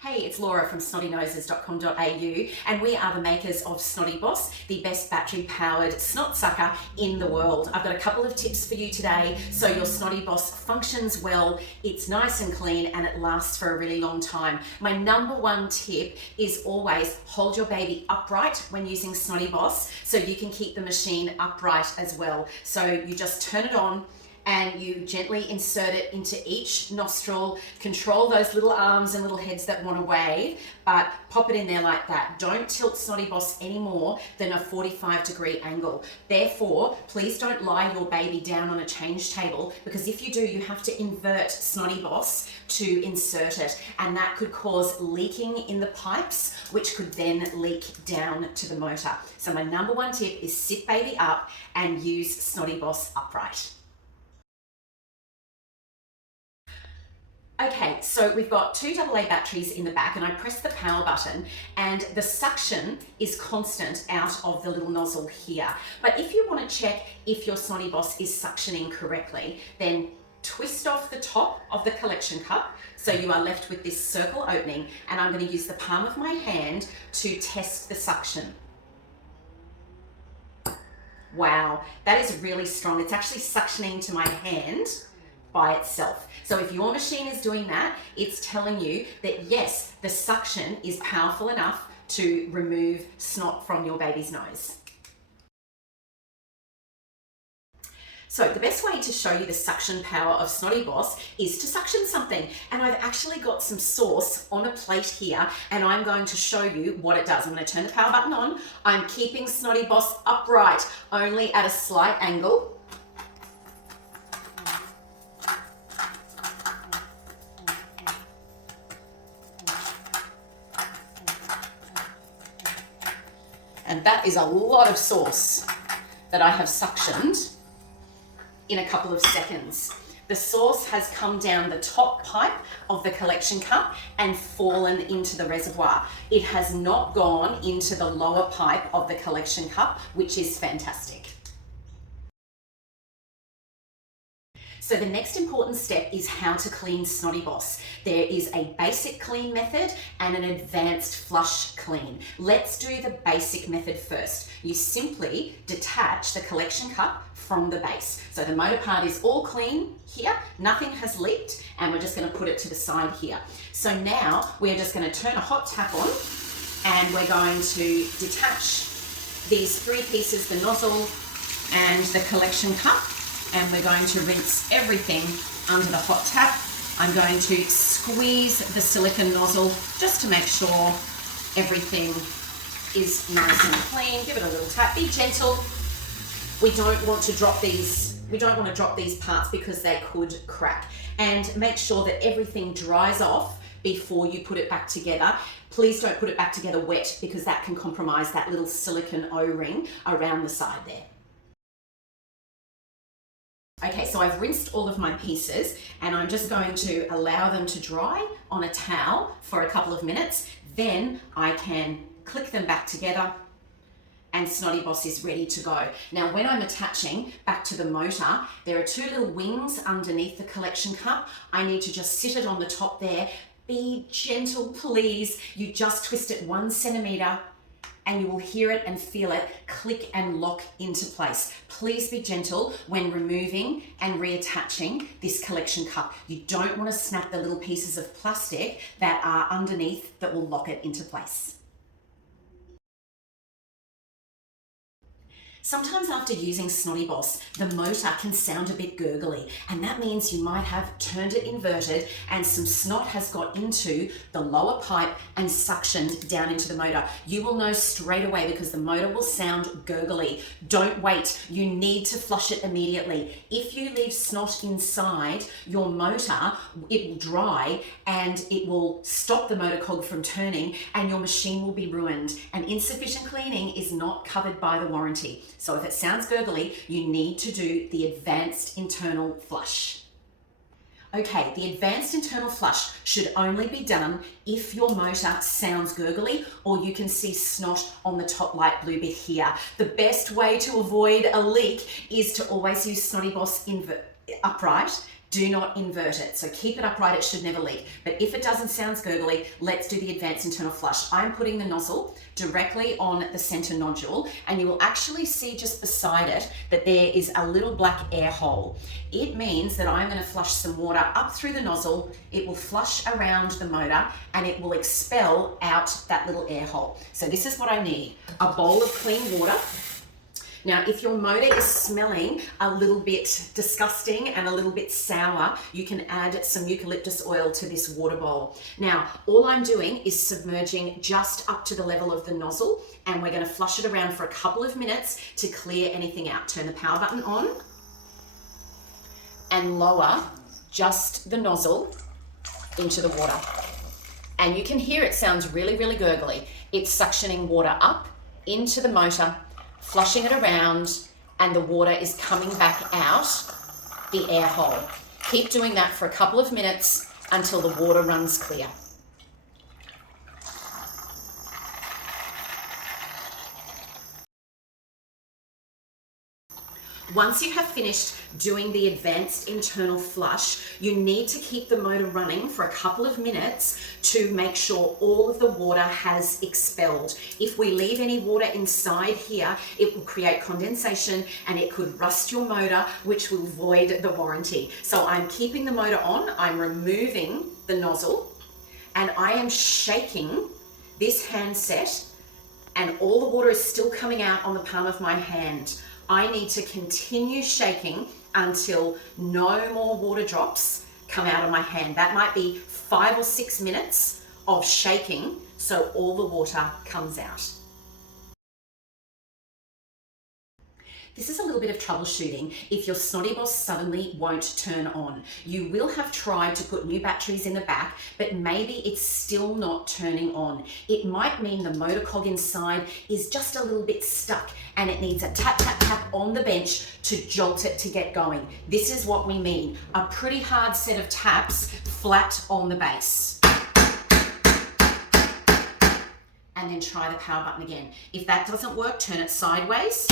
Hey, it's Laura from snottynoses.com.au and we are the makers of Snotty Boss, the best battery powered snot sucker in the world. I've got a couple of tips for you today so your Snotty Boss functions well, it's nice and clean and it lasts for a really long time. My number one tip is always hold your baby upright when using Snotty Boss so you can keep the machine upright as well. So you just turn it on and you gently insert it into each nostril, control those little arms and little heads that want to wave, but pop it in there like that. Don't tilt Snotty Boss any more than a 45-degree angle. Therefore, please don't lie your baby down on a change table, because if you do, you have to invert Snotty Boss to insert it, and that could cause leaking in the pipes, which could then leak down to the motor. So my number one tip is sit baby up and use Snotty Boss upright. Okay, so we've got two AA batteries in the back and I press the power button and the suction is constant out of the little nozzle here. But if you want to check if your Snotty Boss is suctioning correctly, then twist off the top of the collection cup so you are left with this circle opening, and I'm going to use the palm of my hand to test the suction. Wow, that is really strong. It's actually suctioning to my hand by itself. So if your machine is doing that, it's telling you that yes, the suction is powerful enough to remove snot from your baby's nose. So the best way to show you the suction power of Snotty Boss is to suction something. And I've actually got some sauce on a plate here and I'm going to show you what it does. I'm going to turn the power button on. I'm keeping Snotty Boss upright, only at a slight angle. And that is a lot of sauce that I have suctioned in a couple of seconds. The sauce has come down the top pipe of the collection cup and fallen into the reservoir. It has not gone into the lower pipe of the collection cup, which is fantastic. So the next important step is how to clean Snotty Boss. There is a basic clean method and an advanced flush clean. Let's do the basic method first. You simply detach the collection cup from the base. So the motor part is all clean here, nothing has leaked, and we're just going to put it to the side here. So now we're just going to turn a hot tap on and we're going to detach these three pieces, the nozzle and the collection cup. And we're going to rinse everything under the hot tap. I'm going to squeeze the silicone nozzle just to make sure everything is nice and clean. Give it a little tap. Be gentle. We don't want to drop these. We don't want to drop these parts because they could crack. And make sure that everything dries off before you put it back together. Please don't put it back together wet because that can compromise that little silicone O-ring around the side there. Okay, so I've rinsed all of my pieces and I'm just going to allow them to dry on a towel for a couple of minutes. Then I can click them back together and Snotty Boss is ready to go. Now, when I'm attaching back to the motor, there are two little wings underneath the collection cup. I need to just sit it on the top there. Be gentle, please. You just twist it 1 centimeter and you will hear it and feel it click and lock into place. Please be gentle when removing and reattaching this collection cup. You don't want to snap the little pieces of plastic that are underneath that will lock it into place. Sometimes after using Snotty Boss, the motor can sound a bit gurgly, and that means you might have turned it inverted and some snot has got into the lower pipe and suctioned down into the motor. You will know straight away because the motor will sound gurgly. Don't wait. You need to flush it immediately. If you leave snot inside your motor, it will dry and it will stop the motor cog from turning and your machine will be ruined. And insufficient cleaning is not covered by the warranty. So if it sounds gurgly, you need to do the advanced internal flush. Okay, the advanced internal flush should only be done if your motor sounds gurgly or you can see snot on the top light blue bit here. The best way to avoid a leak is to always use Snotty Boss upright Do not invert it. So keep it upright, it should never leak. But if it doesn't sound gurgly, let's do the advanced internal flush. I'm putting the nozzle directly on the center nodule, and you will actually see just beside it that there is a little black air hole. It means that I'm going to flush some water up through the nozzle. It will flush around the motor and it will expel out that little air hole. So this is what I need: a bowl of clean water. Now, if your motor is smelling a little bit disgusting and a little bit sour, you can add some eucalyptus oil to this water bowl. Now, all I'm doing is submerging just up to the level of the nozzle, and we're going to flush it around for a couple of minutes to clear anything out. Turn the power button on and lower just the nozzle into the water. And you can hear it sounds really, really gurgly. It's suctioning water up into the motor, flushing it around, and the water is coming back out the air hole. Keep doing that for a couple of minutes until the water runs clear. Once you have finished doing the advanced internal flush, you need to keep the motor running for a couple of minutes to make sure all of the water has expelled. If we leave any water inside here, it will create condensation and it could rust your motor, which will void the warranty. So I'm keeping the motor on, I'm removing the nozzle, and I am shaking this handset, and all the water is still coming out on the palm of my hand. I need to continue shaking until no more water drops come out of my hand. That might be 5 or 6 minutes of shaking so all the water comes out. This is a little bit of troubleshooting if your Snotty Boss suddenly won't turn on. You will have tried to put new batteries in the back, but maybe it's still not turning on. It might mean the motor cog inside is just a little bit stuck and it needs a tap, tap, tap on the bench to jolt it to get going. This is what we mean: a pretty hard set of taps flat on the base. And then try the power button again. If that doesn't work, turn it sideways.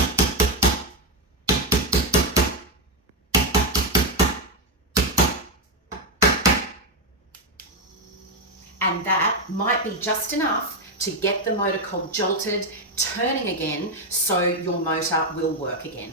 And that might be just enough to get the motor cog jolted, turning again, so your motor will work again.